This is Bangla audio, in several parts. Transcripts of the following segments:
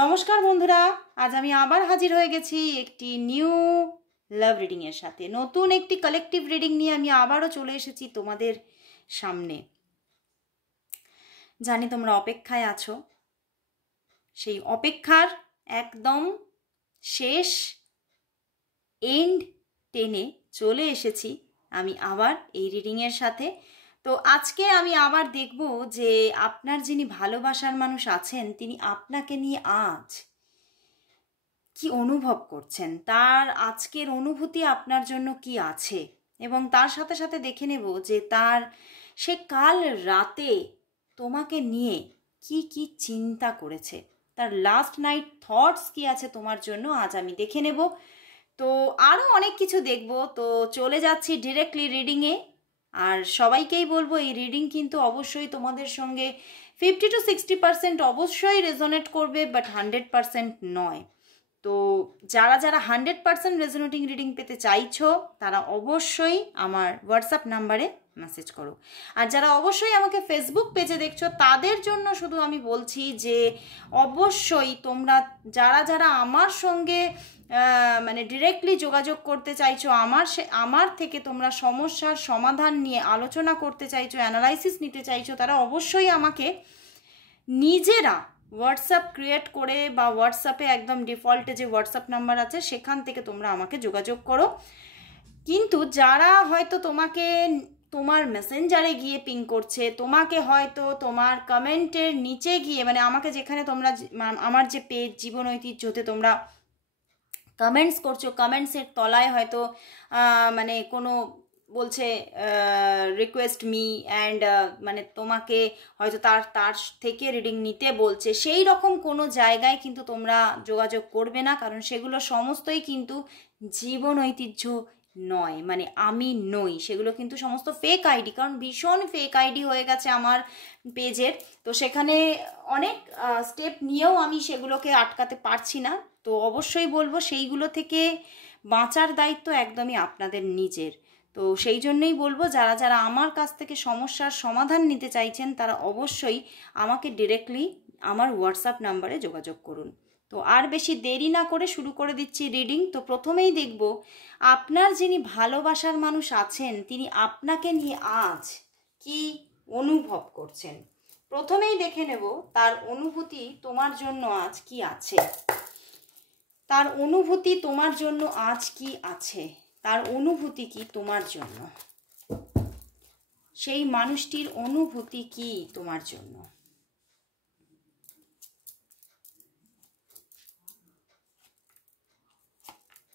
নমস্কার বন্ধুরা, আজ আমি আবার হাজির হয়ে গেছি একটি নিউ লাভ রিডিং এর সাথে। নতুন একটি কালেকটিভ রিডিং নিয়ে আমি আবারও চলে এসেছি তোমাদের সামনে। জানি তোমরা অপেক্ষায় আছো, সেই অপেক্ষার একদম শেষ এন্ড টেনে চলে এসেছি আমি আবার এই রিডিং এর সাথে। তো আজকে আমি আবার দেখব যে আপনার যিনি ভালোবাসার মানুষ আছেন তিনি আপনাকে নিয়ে আজ কি অনুভব করছেন, তার আজকের অনুভূতি আপনার জন্য কি আছে, এবং তার সাথে সাথে দেখে নেব যে সে কাল রাতে তোমাকে নিয়ে কি কি চিন্তা করেছে, তার লাস্ট নাইট থটস কি আছে তোমার জন্য আজ আমি দেখে নেব। তো আরও অনেক কিছু দেখব। তো চলে যাচ্ছি ডিরেক্টলি রিডিংয়ে। আর সবাইকেই বলবো এই রিডিং কিন্তু অবশ্যই তোমাদের সঙ্গে 50 to 60% অবশ্যই রেজোনেট করবে, বাট 100% নয়। তো যারা 100% রেজোনেটিং রিডিং পেতে চাইছো তারা অবশ্যই আমার হোয়াটসঅ্যাপ নাম্বারে মেসেজ করো। আর যারা অবশ্যই আমাকে ফেসবুক পেজে দেখছো তাদের জন্য শুধু আমি বলছি যে অবশ্যই তোমরা যারা আমার সঙ্গে মানে ডিরেক্টলি যোগাযোগ করতে চাইছো, আমার থেকে তোমরা সমস্যার সমাধান নিয়ে আলোচনা করতে চাইছো, অ্যানালাইসিস নিতে চাইছো, তারা অবশ্যই আমাকে নিজেরা হোয়াটসঅ্যাপ ক্রিয়েট করে বা হোয়াটসঅ্যাপে একদম ডিফল্টে যে হোয়াটসঅ্যাপ নাম্বার আছে সেখান থেকে তোমরা আমাকে যোগাযোগ করো। কিন্তু যারা হয়তো তোমাকে তোমার মেসেঞ্জারে গিয়ে পিং করছে, তোমাকে হয়তো তোমার কমেন্টের নিচে গিয়ে, মানে আমাকে যেখানে তোমরা আমার যে পেজ জীবন ঐতিহ্যতে তোমরা কমেন্টস করছো, কমেন্টসের তলায় হয়তো মানে কোনো বলছে রিকোয়েস্ট মি অ্যান্ড মানে তোমাকে হয়তো তার থেকে রিডিং নিতে বলছে, সেই রকম কোনো জায়গায় কিন্তু তোমরা যোগাযোগ করবে না, কারণ সেগুলো সমস্তই কিন্তু জীবন ঐতিহ্য নয়, মানে আমি নই, সেগুলো কিন্তু সমস্ত ফেক আইডি। কারণ ভীষণ ফেক আইডি হয়ে গেছে আমার পেজের, তো সেখানে অনেক স্টেপ নিয়েও আমি সেগুলোকে আটকাতে পারছি না। তো অবশ্যই বলবো সেইগুলো থেকে বাঁচার দায়িত্ব একদমই আপনাদের নিজের। তো সেই জন্যই বলবো যারা আমার কাছ থেকে সমস্যার সমাধান নিতে চাইছেন তারা অবশ্যই আমাকে ডিরেক্টলি আমার হোয়াটসঅ্যাপ নাম্বারে যোগাযোগ করুন। তো আর বেশি দেরি না করে শুরু করে দিচ্ছি রিডিং। তো প্রথমেই দেখব আপনার যিনি ভালোবাসার মানুষ আছেন তিনি আপনাকে নিয়ে আজ কি অনুভব করছেন। প্রথমেই দেখে নেব তার অনুভূতি তোমার জন্য আজ কি আছে, তার অনুভূতি তোমার জন্য আজ কি আছে, তার অনুভূতি কি তোমার জন্য, সেই মানুষটির অনুভূতি কি তোমার জন্য।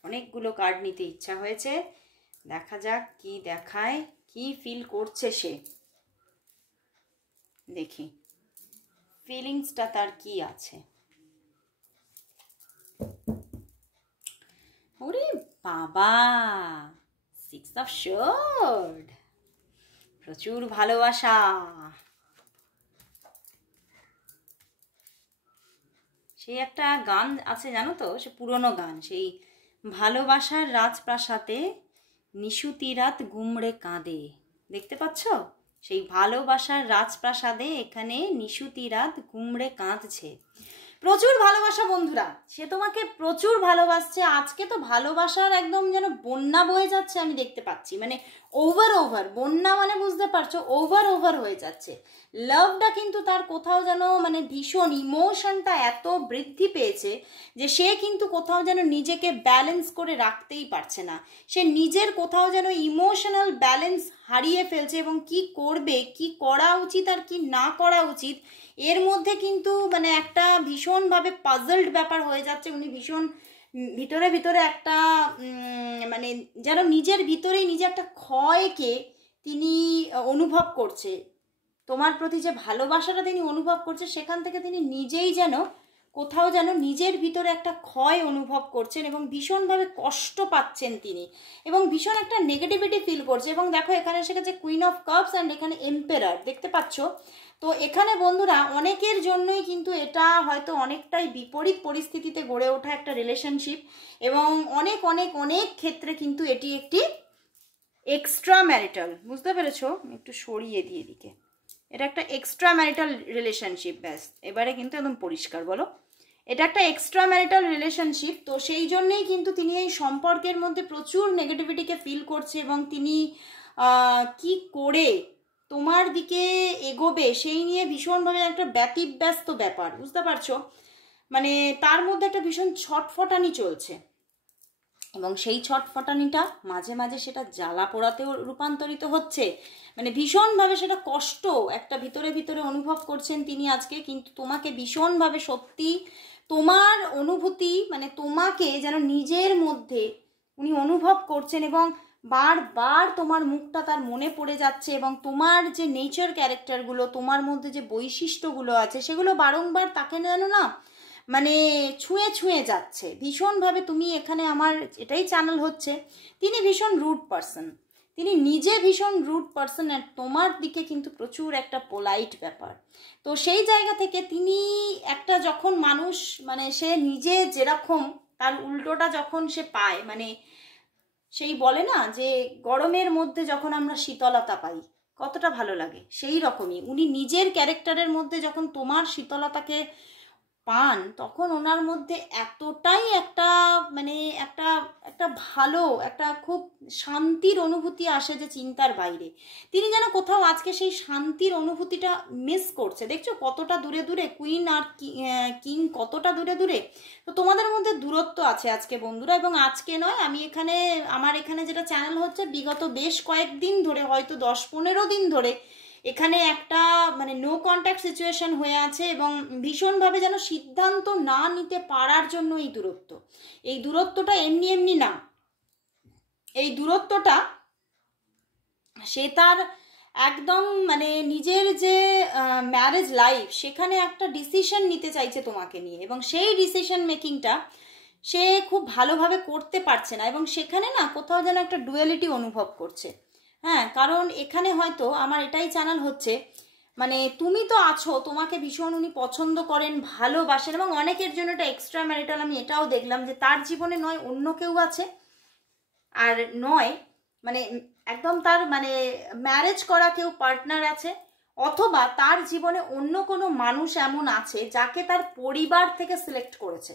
অনেকগুলো কার্ড নিতে ইচ্ছা হয়েছে, দেখা যাক কি দেখায়, কি ফিল করছে সে। দেখি ফিলিংসটা তার কি আছে। ওরে বাবা, 6 of Swords, প্রচুর ভালোবাসা। সেই একটা গান আছে জানো তো, সে পুরনো গান, সেই ভালোবাসার রাজপ্রাসাদে নিশুতি রাত গুমড়ে কাঁদে। দেখতে পাচ্ছ, সেই ভালোবাসার রাজপ্রাসাদে এখানে নিশুতি রাত গুমড়ে কাঁদছে। প্রচুর ভালোবাসা বন্ধুরা, সে তোমাকে প্রচুর ভালোবাসছে। আজকে তো ভালোবাসার একদম যেন বন্যা বয়ে যাচ্ছে আমি দেখতে পাচ্ছি, মানে ওভার বন্যা, মানে বুঝতে পারছো ওভার হয়ে যাচ্ছে। লাভটা কিন্তু তার কোথাও যেন মানে ভীষণ ইমোশনটা এত বৃদ্ধি পেয়েছে যে সে কিন্তু কোথাও যেন নিজেকে ব্যালেন্স করে রাখতেই পারছে না। সে নিজের কোথাও যেন ইমোশনাল ব্যালেন্স হারিয়ে ফেলছে, এবং কি করবে, কি করা উচিত আর কি না করা উচিত এর মধ্যে কিন্তু মানে একটা ভীষণভাবে পাজলড ব্যাপার হয়ে যাচ্ছে। উনি ভীষণ ভিতরে একটা মানে যেন নিজের ভিতরেই নিজে একটা ক্ষয়কে তিনি অনুভব করছে। তোমার প্রতি যে ভালোবাসাটা তিনি অনুভব করছে সেখান থেকে তিনি নিজেই যেন কোথাও যেন নিজের ভিতরে একটা ক্ষয় অনুভব করছেন, এবং ভীষণভাবে কষ্ট পাচ্ছেন তিনি, এবং ভীষণ একটা নেগেটিভিটি ফিল করছে। এবং দেখো এখানে এসে গেছে কুইন অফ কাপস অ্যান্ড এখানে এম্পেরার, দেখতে পাচ্ছ। তো এখানে বন্ধুরা অনেকের জন্যই কিন্তু এটা হয়তো অনেকটাই বিপরীত পরিস্থিতিতে গড়ে ওঠা একটা রিলেশনশিপ, এবং অনেক ক্ষেত্রে কিন্তু এটি একটি এক্সট্রা ম্যারিটাল, বুঝতে পেরেছো, একটু সরিয়ে দিয়ে দিকে, এটা একটা এক্সট্রা ম্যারিটাল রিলেশনশিপ। ব্যাস এবারে কিন্তু একদম পরিষ্কার বলো, এটা একটা এক্সট্রা ম্যারিটাল রিলেশনশিপ। তো সেই জন্যেই কিন্তু তিনি এই সম্পর্কের মধ্যে প্রচুর নেগেটিভিটিকে ফিল করছে এবং তিনি কি করে তোমার দিকে এগোবে সেই নিয়ে ভীষণভাবে একটা ব্যতিব্যস্ত ব্যাপার, বুঝতে পারছো? মানে তার মধ্যে একটা ভীষণ ছটফটানি চলছে এবং সেই ছটফটানিটা মাঝে মাঝে সেটা জ্বালা পোড়াতেও রূপান্তরিত হচ্ছে। মানে ভীষণভাবে সেটা কষ্ট একটা ভিতরে ভিতরে অনুভব করছেন তিনি আজকে, কিন্তু তোমাকে ভীষণভাবে সত্যি তোমার অনুভূতি মানে তোমাকে যেন নিজের মধ্যে উনি অনুভব করছেন এবং বারবার তোমার মুখটা তার মনে পড়ে যাচ্ছে এবং তোমার যে নেচার ক্যারেক্টারগুলো, তোমার মধ্যে যে বৈশিষ্ট্যগুলো আছে সেগুলো বারংবার তাকে যেন না মানে ছুঁয়ে ছুঁয়ে যাচ্ছে ভীষণভাবে। তুমি এখানে আমার এটাই চ্যানেল হচ্ছে, তিনি ভীষণ রুড পারসন, তিনি নিজে ভীষণ রুড পারসন, আর তোমার দিকে কিন্তু প্রচুর একটা পোলাইট ব্যাপার। তো সেই জায়গা থেকে তিনি একটা যখন মানুষ মানে সে নিজে যেরকম তার উল্টোটা যখন সে পায়, মানে সেই বলে না যে গরমের মধ্যে যখন আমরা শীতলতা পাই কতটা ভালো লাগে, সেই রকমই উনি নিজের ক্যারেক্টারের মধ্যে যখন তোমার শীতলতাকে পান তখন ওনার মধ্যে এতটাই একটা মানে একটা একটা ভালো একটা খুব শান্তির অনুভূতি আসে যে চিন্তার বাইরে। তিনি যেন কোথাও আজকে সেই শান্তির অনুভূতিটা মিস করছে। দেখছো কতটা দূরে দূরে কুইন আর কিং, কতটা দূরে দূরে। তো তোমাদের মধ্যে দূরত্ব আছে আজকে বন্ধুরা, এবং আজকে নয়, আমি এখানে আমার এখানে যেটা চ্যানেল হচ্ছে বিগত বেশ কয়েকদিন ধরে, হয়তো 10-15 দিন ধরে এখানে একটা মানে নো কন্ট্যাক্ট সিচুয়েশন হয়ে আছে এবং ভীষণভাবে যেন সিদ্ধান্ত না নিতে পারার জন্য এই দূরত্বটা এমনি এমনি না, এই দূরত্বটা সে তার একদম মানে নিজের যে ম্যারেজ লাইফ সেখানে একটা ডিসিশন নিতে চাইছে তোমাকে নিয়ে, এবং সেই ডিসিশন মেকিংটা সে খুব ভালোভাবে করতে পারছে না এবং সেখানে না কোথাও যেন একটা ডুয়ালিটি অনুভব করছে। হ্যাঁ, কারণ এখানে হয়তো আমার এটাই চ্যানেল হচ্ছে মানে তুমি তো আছো, তোমাকে ভীষণ উনি পছন্দ করেন, ভালোবাসেন এবং অনেকের জন্য এটা এক্সট্রা ম্যারিটাল। আমি এটাও দেখলাম যে তার জীবনে নয় অন্য কেউ আছে, আর নয় মানে একদম তার মানে ম্যারেজ করা কেউ পার্টনার আছে, অথবা তার জীবনে অন্য কোনো মানুষ এমন আছে যাকে তার পরিবার থেকে সিলেক্ট করেছে।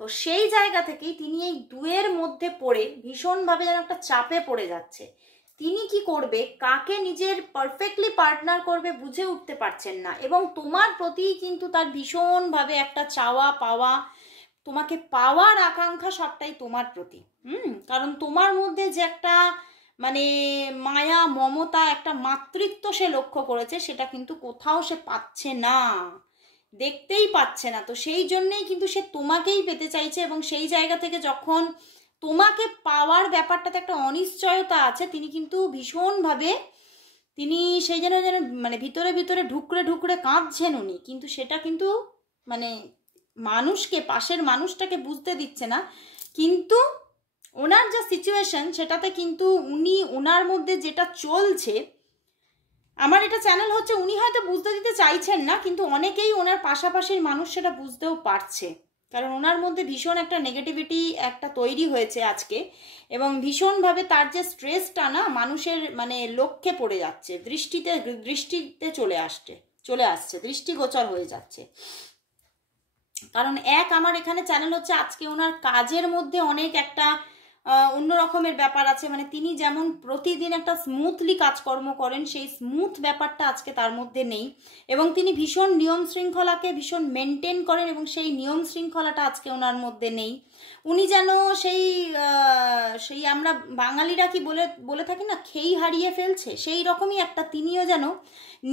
তো সেই জায়গা থেকেই তিনি এই দুয়ের মধ্যে পড়ে ভীষণভাবে যেন একটা চাপে পড়ে যাচ্ছে। তিনি কি করবে, কাকে নিজের পারফেক্টলি পার্টনার করবে বুঝে উঠতে পারছেন না, এবং তোমার প্রতি কিন্তু তার ভীষণভাবে একটা চাওয়া পাওয়া, তোমাকে পাওয়ার আকাঙ্ক্ষা সবটাই তোমার প্রতি। কারণ তোমার মধ্যে যে একটা মানে মায়া মমতা একটা মাতৃত্ব সে লক্ষ্য করেছে, সেটা কিন্তু কোথাও সে পাচ্ছে না, দেখতেই পাচ্ছে না। তো সেই জন্যেই কিন্তু সে তোমাকেই পেতে চাইছে, এবং সেই জায়গা থেকে যখন তোমাকে পাওয়ার ব্যাপারটাতে একটা অনিশ্চয়তা আছে, তিনি কিন্তু ভীষণভাবে তিনি সেই যেন যেন মানে ভিতরে ভিতরে ঢুকরে ঢুকরে কাঁদছেন উনি, কিন্তু সেটা কিন্তু মানে মানুষকে, পাশের মানুষটাকে বুঝতে দিচ্ছে না। কিন্তু ওনার যা সিচুয়েশন সেটাতে কিন্তু উনি ওনার মধ্যে যেটা চলছে, আমার এটা চ্যানেল হচ্ছে, উনি হয়তো বুঝতে দিতে চাইছেন না, কিন্তু অনেকেই ওনার পাশাপাশির মানুষ সেটা বুঝতেও পারছে, কারণ ওনার মধ্যে ভীষণ একটা নেগেটিভিটি একটা তৈরি হয়েছে আজকে, এবং ভীষণভাবে তার যে স্ট্রেসটা না মানুষের মানে লক্ষ্যে পড়ে যাচ্ছে, দৃষ্টিতে চলে আসছে, দৃষ্টিগোচর হয়ে যাচ্ছে। কারণ আমার এখানে চ্যানেল হচ্ছে আজকে ওনার কাজের মধ্যে অনেক একটা অন্য রকমের ব্যাপার আছে, মানে তিনি যেমন প্রতিদিন একটা স্মুথলি কাজকর্ম করেন সেই স্মুথ ব্যাপারটা আজকে তার মধ্যে নেই, এবং তিনি ভীষণ নিয়ম শৃঙ্খলাকে ভীষণ মেনটেন করেন এবং সেই নিয়ম শৃঙ্খলাটা আজকে ওনার মধ্যে নেই। উনি যেন সেই আমরা বাঙালিরা কি বলে থাকি না, খেই হারিয়ে ফেলছে, সেই রকমই একটা তিনিও যেন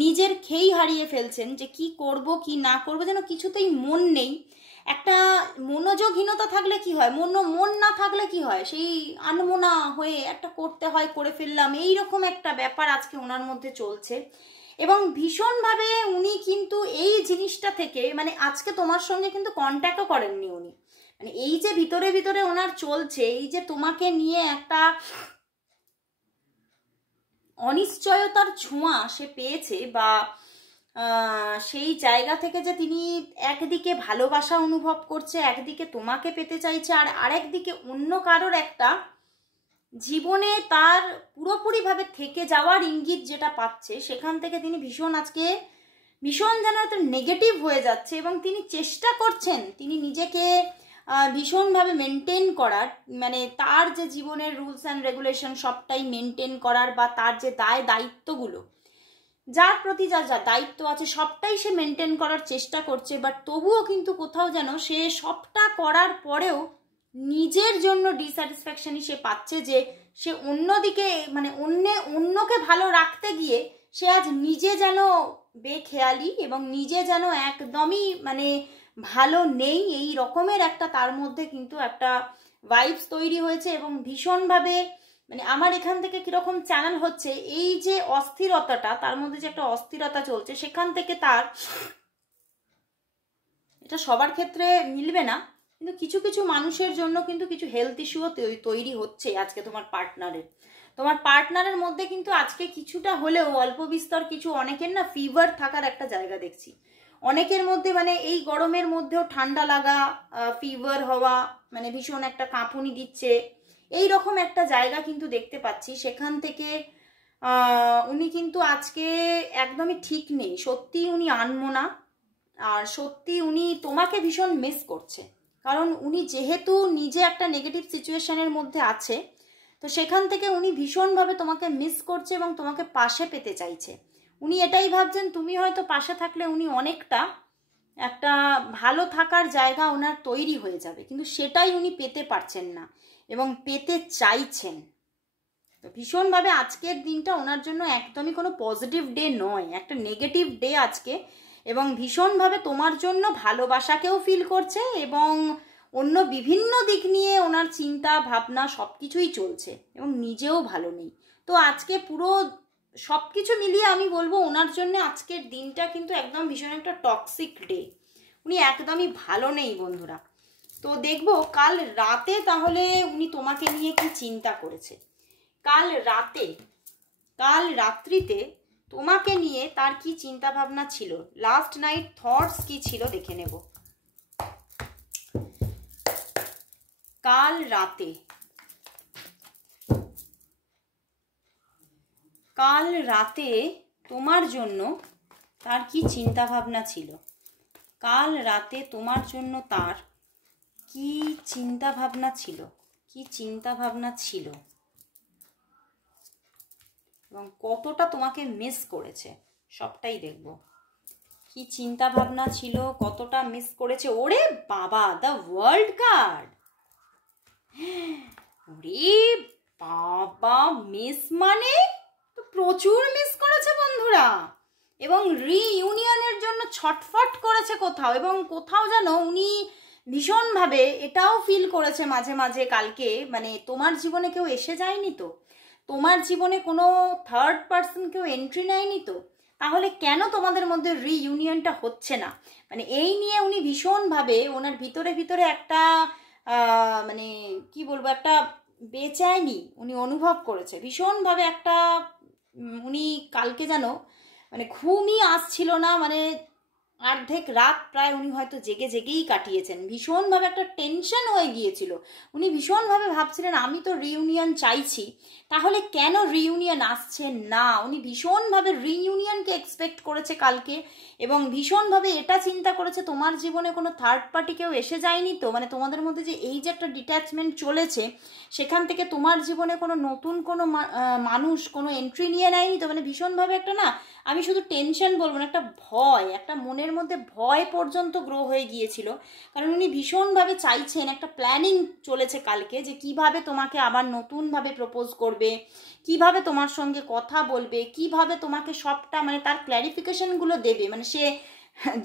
নিজের খেই হারিয়ে ফেলছেন, যে কি করব কি না করব যেন কিছুতেই মন নেই। একটা মনোযোগহীনতা থাকলে কি হয়, মন না থাকলে কি হয়, সেই আনমনা হয়ে একটা করতে হয়, করে ফেললাম, এইরকম একটা ব্যাপার আজকে ওনার মধ্যে চলছে। এবং ভীষণভাবে উনি কিন্তু এই জিনিসটা থেকে মানে আজকে তোমার সঙ্গে কিন্তু কন্ট্যাক্টও করেননি উনি, মানে এই যে ভিতরে ভিতরে ওনার চলছে, এই যে তোমাকে নিয়ে একটা অনিশ্চয়তার ছোঁয়া সে পেয়েছে, বা সেই জায়গা থেকে যে তিনি একদিকে ভালোবাসা অনুভব করছে, একদিকে তোমাকে পেতে চাইছে, আর আরেকদিকে অন্য কারোর একটা জীবনে তার পুরোপুরিভাবে থেকে যাওয়ার ইঙ্গিত যেটা পাচ্ছে, সেখান থেকে তিনি ভীষণ আজকে ভীষণ যেন একটা নেগেটিভ হয়ে যাচ্ছে এবং তিনি চেষ্টা করছেন তিনি নিজেকে ভীষণভাবে মেনটেন করার, মানে তার যে জীবনের রুলস অ্যান্ড রেগুলেশন সবটাই মেনটেন করার, বা তার যে দায়িত্বগুলো যার প্রতি যা যা দায়িত্ব আছে সবটাই সে মেনটেন করার চেষ্টা করছে। বাট তবুও কিন্তু কোথাও যেন সে সবটা করার পরেও নিজের জন্য ডিস্যাটিসফ্যাকশনই সে পাচ্ছে, যে সে অন্যদিকে মানে অন্যকে ভালো রাখতে গিয়ে সে আজ নিজে যেন বেখেয়ালি এবং নিজে যেন একদমই মানে ভালো নেই, এই রকমের একটা তার মধ্যে কিন্তু একটা ভাইবস তৈরি হয়েছে। এবং ভীষণভাবে মানে আমার এখান থেকে কিরকম চ্যানেল হচ্ছে, এই যে অস্থিরতাটা তার মধ্যে যে একটা অস্থিরতা চলছে, সেখান থেকে তার, এটা সবার ক্ষেত্রে মিলবে না কিন্তু কিছু কিছু মানুষের জন্য কিন্তু কিছু হেলথ ইস্যুও তৈরি হচ্ছে আজকে তোমার পার্টনারের মধ্যে কিন্তু আজকে কিছুটা হলেও অল্প বিস্তর কিছু, অনেকের না ফিভার থাকার একটা জায়গা দেখছি, অনেকের মধ্যে মানে এই গরমের মধ্যেও ঠান্ডা লাগা, ফিভার হওয়া, মানে ভীষণ একটা কাঁপুনি দিচ্ছে, এই রকম একটা জায়গা কিন্তু দেখতে পাচ্ছি। সেখান থেকে উনি কিন্তু আজকে একদমই ঠিক নেই, সত্যি উনি আনমনা, আর সত্যি উনি তোমাকে ভীষণ মিস করছে। কারণ উনি যেহেতু নিজে একটা নেগেটিভ সিচুয়েশনের মধ্যে আছে, তো সেখান থেকে উনি ভীষণভাবে তোমাকে মিস করছে এবং তোমাকে পাশে পেতে চাইছে। উনি এটাই ভাবছেন তুমি হয়তো পাশে থাকলে উনি অনেকটা একটা ভালো থাকার জায়গা ওনার তৈরি হয়ে যাবে, কিন্তু সেটাই উনি পেতে পারছেন না এবং পেতে চাইছেন। তো ভীষণভাবে আজকের দিনটা ওনার জন্য একদমই কোনো পজিটিভ ডে নয়, একটা নেগেটিভ ডে আজকে। এবং ভীষণভাবে তোমার জন্য ভালোবাসাকেও ফিল করছে এবং অন্য বিভিন্ন দিক নিয়ে ওনার চিন্তা ভাবনা সব কিছুই চলছে এবং নিজেও ভালো নেই। তো আজকে পুরো সব কিছু মিলিয়ে আমি বলবো ওনার জন্য আজকের দিনটা কিন্তু একদম ভীষণ একটা টক্সিক ডে, উনি একদমই ভালো নেই বন্ধুরা। তো দেখবো কাল রাতে তাহলে উনি তোমাকে নিয়ে কি চিন্তা করেছে, কাল রাত্রিতে তোমাকে নিয়ে তার কি চিন্তা ভাবনা ছিল, লাস্ট নাইট থটস কি ছিল দেখে নেব। কাল রাতে তোমার জন্য তার কি চিন্তা ভাবনা ছিল, কাল রাতে তোমার জন্য তার কি চিন্তা ভাবনা ছিল এবং কতটা তোমাকে মিস করেছে সবটাই দেখব। কি চিন্তা ভাবনা ছিল, কতটা মিস করেছে। ওরে বাবা, দ্য ওয়ার্ল্ড কার্ড, ওরে বাবা, মিস মানে তো প্রচুর মিস করেছে বন্ধুরা, এবং রিইউনিয়নের জন্য ছটফট করেছে কোথাও, এবং কোথাও যেন উনি ভীষণভাবে এটাও ফিল করেছে মাঝে মাঝে কালকে, মানে তোমার জীবনে কেউ এসে যায়নি তো, তোমার জীবনে কোনো থার্ড পার্সন কেউ এন্ট্রি নেয়নি তো, তাহলে কেন তোমাদের মধ্যে রিইউনিয়নটা হচ্ছে না, মানে এই নিয়ে উনি ভীষণভাবে ওনার ভিতরে একটা মানে কি বলবো, একটা বেচায়নি উনি অনুভব করেছে ভীষণভাবে একটা। উনি কালকে যেন মানে ঘুমই আসছিল না, মানে অর্ধেক রাত প্রায় উনি হয়তো জেগেই কাটিয়েছেন, ভীষণভাবে একটা টেনশন হয়ে গিয়েছিল। উনি ভীষণভাবে ভাবছিলেন আমি তো রিইউনিয়ন চাইছি, তাহলে কেন রিইউনিয়ন আসছে না, উনি ভীষণভাবে রিইউনিয়নকে এক্সপেক্ট করেছে কালকে, এবং ভীষণভাবে এটা চিন্তা করেছে তোমার জীবনে কোনো থার্ড পার্টি কেউ এসে যায়নি তো, মানে তোমাদের মধ্যে যে এই যে একটা ডিট্যাচমেন্ট চলেছে সেখান থেকে তোমার জীবনে কোনো নতুন কোনো মানুষ কোনো এন্ট্রি নিয়ে নেয়নি তো, মানে ভীষণভাবে একটা না, আমি শুধু টেনশন বলবো না, একটা ভয়, একটা মনের মধ্যে ভয় পর্যন্ত গ্রো হয়ে গিয়েছিল। কারণ উনি ভীষণভাবে চাইছেন, একটা প্ল্যানিং চলেছে কালকে যে কিভাবে তোমাকে আবার নতুনভাবে প্রপোজ করবে, কিভাবে তোমার সঙ্গে কথা বলবে, কিভাবে তোমাকে সবটা মানে তার ক্ল্যারিফিকেশনগুলো দেবে, মানে সে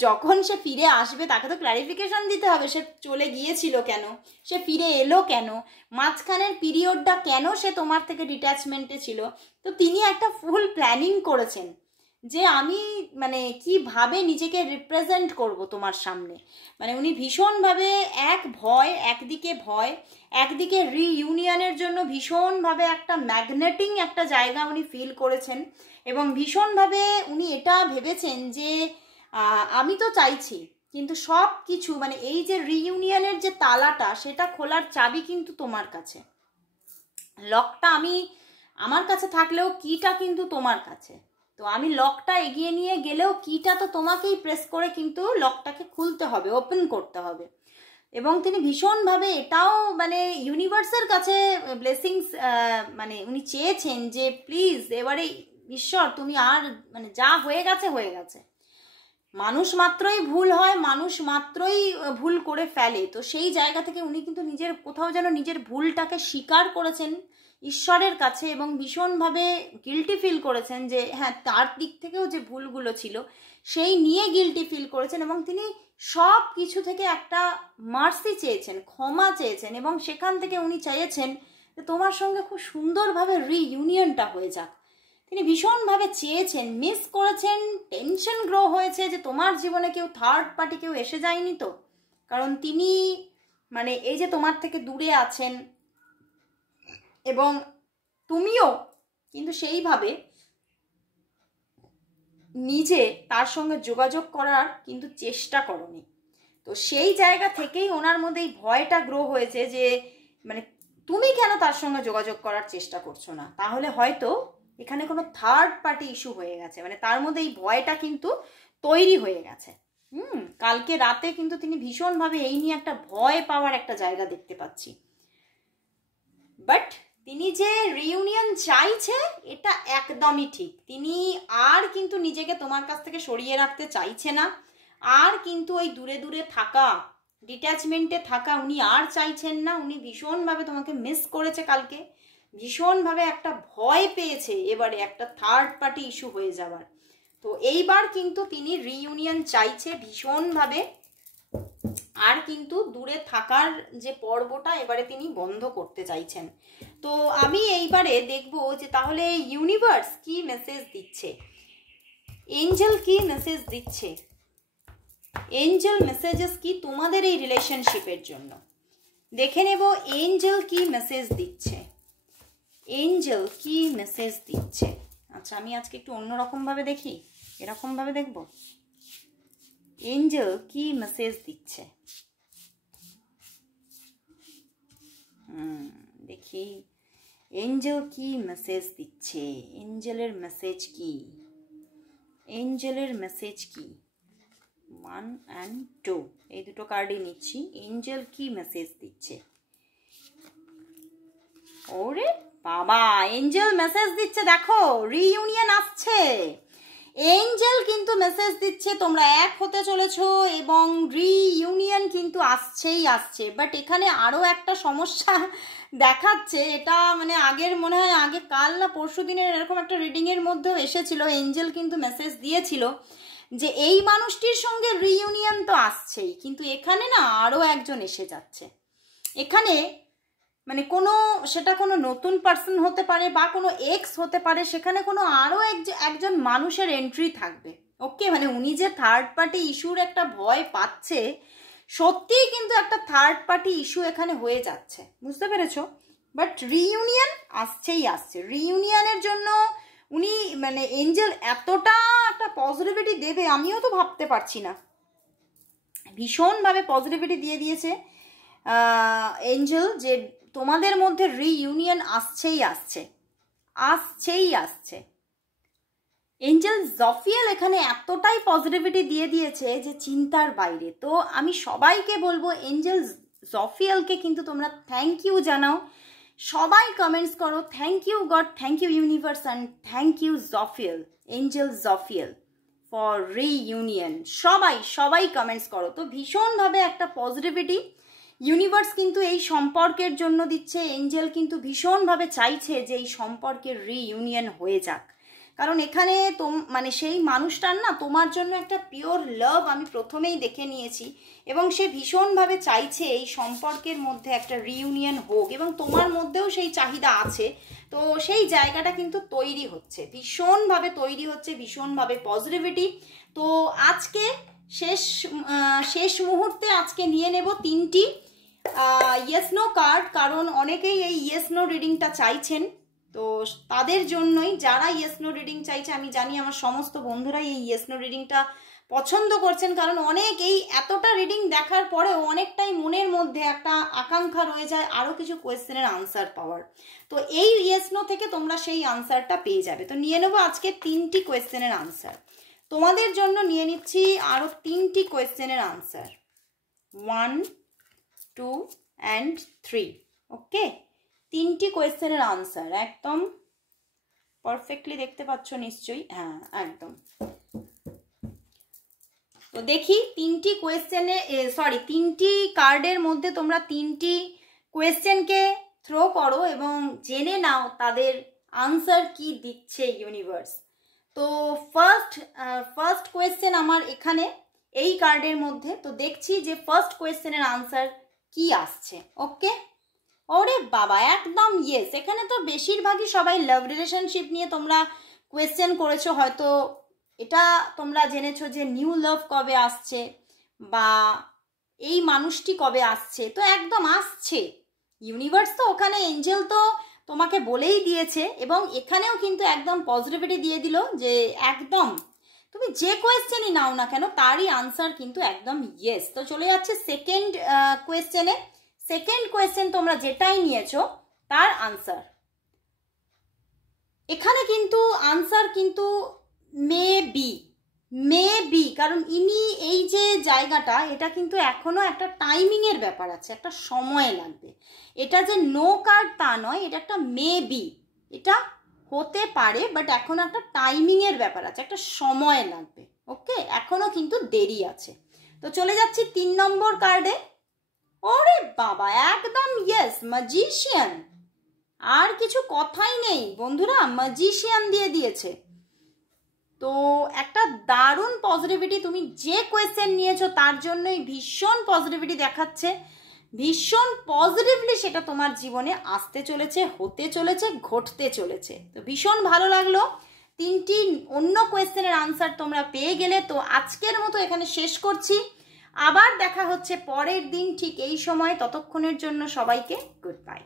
যখন সে ফিরে আসবে তাকে তো ক্ল্যারিফিকেশন দিতে হবে, সে চলে গিয়েছিল কেন, সে ফিরে এলো কেন, মাঝখানের পিরিয়ডটা কেন সে তোমার থেকে ডিট্যাচমেন্টে ছিল। তো তিনি একটা ফুল প্ল্যানিং করেছেন যে আমি মানে কিভাবে নিজেকে রিপ্রেজেন্ট করব তোমার সামনে, মানে উনি ভীষণভাবে একদিকে রিইউনিয়নের জন্য ভীষণভাবে একটা ম্যাগনেটিং একটা জায়গা উনি ফিল করেছেন, এবং ভীষণভাবে উনি এটা ভেবেছেন যে আমি তো চাইছি কিন্তু সব কিছু মানে এই যে রিইউনিয়নের যে তালাটা সেটা খোলার চাবি কিন্তু তোমার কাছে, লকটা আমার কাছে থাকলেও কিটা কিন্তু তোমার কাছে। তো তো আমি লকটা এগিয়ে নিয়ে গেলেও কিটা তো তোমাকেই প্রেস করে কিন্তু লকটাকে খুলতে হবে, ওপেন করতে হবে। এবং তিনি ভীষণভাবে এটাও মানে ইউনিভার্সের কাছে ব্লেসিংস মানে উনি চেয়েছেন যে প্লিজ এবারে ঈশ্বর তুমি আর মানে যা হয়ে গেছে হয়ে গেছে। মানুষ মাত্রই ভুল হয়, মানুষ মাত্রই ভুল করে ফেলে। তো সেই জায়গা থেকে উনি কিন্তু নিজের কোথাও যেন নিজের ভুলটাকে স্বীকার করেছেন ঈশ্বরের কাছে এবং ভীষণভাবে গিল্টি ফিল করেছেন যে হ্যাঁ তার দিক থেকেও যে ভুলগুলো ছিল সেই নিয়ে গিল্টি ফিল করেছেন এবং তিনি সব কিছু থেকে একটা মার্সি চেয়েছেন, ক্ষমা চেয়েছেন এবং সেখান থেকে উনি চেয়েছেন যে তোমার সঙ্গে খুব সুন্দরভাবে রিইউনিয়নটা হয়ে যাক। তিনি ভীষণভাবে চেয়েছেন, মিস করেছেন, টেনশন গ্রো হয়েছে যে তোমার জীবনে কেউ থার্ড পার্টি কেউ এসে যায়নি তো। কারণ তিনি মানে এই যে তোমার থেকে দূরে আছেন এবং তুমিও কিন্তু সেইভাবে নিজে তার সঙ্গে যোগাযোগ করার কিন্তু চেষ্টা করনি। তো সেই জায়গা থেকেই ওনার মধ্যে এই ভয়টা গ্রো হয়েছে যে মানে তুমি কেন তার সঙ্গে যোগাযোগ করার চেষ্টা করছো না, তাহলে হয়তো এখানে কোনো থার্ড পার্টি ইস্যু হয়ে গেছে, মানে তার মধ্যে এই ভয়টা কিন্তু তৈরি হয়ে গেছে। কালকে রাতে কিন্তু তিনি ভীষণভাবে এই নিয়ে একটা ভয় পাওয়ার একটা জায়গা দেখতে পাচ্ছি। বাট তিনি যে রিইউনিয়ন চাইছে এটা একদমই ঠিক। তিনি আর কিন্তু নিজেকে তোমার কাছ থেকে সরিয়ে রাখতে চাইছে না, আর কিন্তু ওই দূরে দূরে থাকা, ডিট্যাচমেন্টে থাকা উনি আর চাইছেন না। উনি ভীষণভাবে তোমাকে মিস করেছে কালকে, ভীষণভাবে একটা ভয় পেয়েছে এবারে একটা থার্ড পার্টি ইস্যু হয়ে যাওয়ার। তো এইবার কিন্তু তিনি রিইউনিয়ন চাইছে ভীষণভাবে, আর কিন্তু দূরে থাকার যে পর্বটা এবারে তিনি বন্ধ করতে চাইছেন। তো আমি এইবারে দেখব যে তাহলে ইউনিভার্স কি মেসেজ দিচ্ছে, এঞ্জেল কি মেসেজ দিচ্ছে, এঞ্জেল মেসেজেস কি তোমাদের এই রিলেশনশিপের জন্য। দেখে নেব এঞ্জেল কি মেসেজ দিচ্ছে, এঞ্জেল কি মেসেজ দিচ্ছে। আচ্ছা আমি আজকে একটু অন্যরকম ভাবে দেখি, এরকম ভাবে দেখব এঞ্জেল কি মেসেজ দিচ্ছে। দেখি এঞ্জেল কি মেসেজ দিচ্ছে, এঞ্জেলের মেসেজ কি, এঞ্জেলের মেসেজ কি। 1 and 2 এই দুটো কার্ডই নিচ্ছি। এঞ্জেল কি মেসেজ দিচ্ছে। ওরে বাবা, এঞ্জেল মেসেজ দিচ্ছে, দেখো রিইউনিয়ন আসছে। এঞ্জেল কিন্তু মেসেজ দিচ্ছে তোমরা এক হতে চলেছো এবং রিইউনিয়ন কিন্তু আসছেই আসছে। বাট এখানে আরো একটা সমস্যা দেখাচ্ছে, এটা মানে আগের মনে হয় আগে কাল না পরশু দিনের এরকম একটা রিডিং এর মধ্যেও এসেছিল, এঞ্জেল কিন্তু মেসেজ দিয়েছিল যে এই মানুষটির সঙ্গে রিইউনিয়ন তো আসছেই, কিন্তু এখানে না আরো একজন এসে যাচ্ছে। এখানে মানে কোনো সেটা কোনো নতুন পার্সন হতে পারে বা কোনো এক্স হতে পারে, সেখানে কোনো আরো একজন মানুষের এন্ট্রি থাকবে। ওকে, মানে উনি যে থার্ড পার্টি ইস্যুর একটা ভয় পাচ্ছে, সত্যিই কিন্তু একটা থার্ড পার্টি ইস্যু এখানে হয়ে যাচ্ছে, বুঝতে পেরেছো? বাট রিইউনিয়ন আসছেই আসছে। রিইউনিয়নের জন্য উনি মানে এঞ্জেল এতটা একটা পজিটিভিটি দেবে আমিও তো ভাবতে পারছি না। ভীষণভাবে পজিটিভিটি দিয়ে দিয়েছে এঞ্জেল যে তোমাদের মধ্যে রিইউনিয়ন আসছেই আসছে, আসছেই আসছে। এঞ্জেল জফিয়েল এখানে এতটাই পজিটিভিটি দিয়ে দিয়েছে যে চিন্তার বাইরে। তো আমি সবাইকে বলবো এঞ্জেল জফিয়েলকে কিন্তু তোমরা থ্যাংক ইউ জানাও, সবাই কমেন্টস করো thank you God, thank you universe and thank you Jophiel, angel Jophiel for reunion. সবাই কমেন্টস করো। তো ভীষণভাবে একটা পজিটিভিটি ইউনিভার্স কিন্তু এই সম্পর্কের জন্য দিচ্ছে। এঞ্জেল কিন্তু ভীষণভাবে চাইছে যে এই সম্পর্কের রিইউনিয়ন হয়ে যাক, কারণ এখানে মানে সেই মানুষটার না তোমার জন্য একটা পিওর লাভ আমি প্রথমেই দেখে নিয়েছি এবং সে ভীষণভাবে চাইছে এই সম্পর্কের মধ্যে একটা রিইউনিয়ন হোক এবং তোমার মধ্যেও সেই চাহিদা আছে। তো সেই জায়গাটা কিন্তু তৈরি হচ্ছে, ভীষণভাবে তৈরি হচ্ছে, ভীষণভাবে পজিটিভিটি। তো আজকে শেষ মুহূর্তে আজকে নিয়ে নেব 3টি ইয়েস নো কার্ড, কারণ অনেকেই এই ইয়েস নো রিডিংটা চাইছেন। তো তাদের জন্যই যারা ইয়েস নো রিডিং চাইছে, আমি জানি আমার সমস্ত বন্ধুরাই এই ইয়েস নো রিডিংটা পছন্দ করছেন, কারণ অনেক এই এতটা রিডিং দেখার পরেও অনেকটাই মনের মধ্যে একটা আকাঙ্ক্ষা রয়ে যায় আরও কিছু কোয়েশ্চেনের আনসার পাওয়ার। তো এই ইয়েস নো থেকে তোমরা সেই আনসারটা পেয়ে যাবে। তো নিয়ে নেবো আজকে 3টি কোয়েশ্চেনের আনসার। তোমাদের জন্য নিয়ে নিচ্ছি আরও 3টি কোয়েশ্চেনের আনসার, 1, 2 and 3। ওকে, 3টি কোয়েশ্চেনের আনসার একদম পারফেক্টলি দেখতে পাচ্ছ নিশ্চয়ই? হ্যাঁ, একদম। তো দেখি 3টি কোয়েশ্চেনে তিনটি কার্ডের মধ্যে তোমরা 3টি কোয়েশ্চেনকে থ্রো করো এবং জেনে নাও তাদের আনসার কি দিচ্ছে ইউনিভার্স। তো ফার্স্ট কোয়েশ্চেন আমার এখানে এই কার্ডের মধ্যে। তো দেখছি যে ফার্স্ট কোয়েশ্চেনের আনসার কি আসছে। ওকে, ওরে বাবা, একদম ইয়েস। এখানে তো বেশিরভাগই সবাই লাভ রিলেশনশিপ নিয়ে তোমরা কোয়েশ্চেন করেছো। হয়তো এটা তোমরা জেনেছো যে নিউ লাভ কবে আসছে বা এই মানুষটি কবে আসছে। তো একদম আসছে ইউনিভার্স। তো ওখানে এঞ্জেল তো তোমাকে বলেই দিয়েছে এবং এখানেও কিন্তু একদম পজিটিভিটি দিয়ে দিল যে একদম তুমি যে কোয়েশ্চেনই নাও না কেন তারই আনসার কিন্তু একদম ইয়েস। তো চলে যাচ্ছে সেকেন্ড কোয়েশ্চেনে। সেকেন্ড কোয়েশ্চেন তোমরা যেটাই নিয়েছো তার আনসার এখানে কিন্তু আনসার কিন্তু মেবি, কারণ ইনি এই যে জায়গাটা এটা কিন্তু এখনো একটা টাইমিং এর ব্যাপার আছে, একটা সময় লাগবে। এটা যে নো কার্ড তা নয়, এটা একটা মেবি, এটা হতে পারে, বাট এখন একটা টাইমিং এর ব্যাপার আছে, একটা সময় লাগবে। ওকে, এখনো কিন্তু দেরি আছে। তো চলে যাচ্ছি 3 নম্বর কার্ডে। ওরে বাবা, একদম ইয়েস, ম্যাজিশিয়ান। আর কিছু কথাই নেই বন্ধুরা, ম্যাজিশিয়ান দিয়ে দিয়েছে। তো একটা দারুণ পজিটিভিটি, তুমি যে কোয়েশ্চেন নিয়েছো তার জন্যই ভীষণ পজিটিভিটি দেখাচ্ছে, ভীষণ পজিটিভলি সেটা তোমার জীবনে আসতে চলেছে, হতে চলেছে, ঘটতে চলেছে। তো ভীষণ ভালো লাগলো। 3টি অন্য কোয়েশ্চেনের আনসার তোমরা পেয়ে গেলে। তো আজকের মতো এখানে শেষ করছি, আবার দেখা হচ্ছে পরের দিন ঠিক এই সময়। ততক্ষণের জন্য সবাইকে গুড বাই।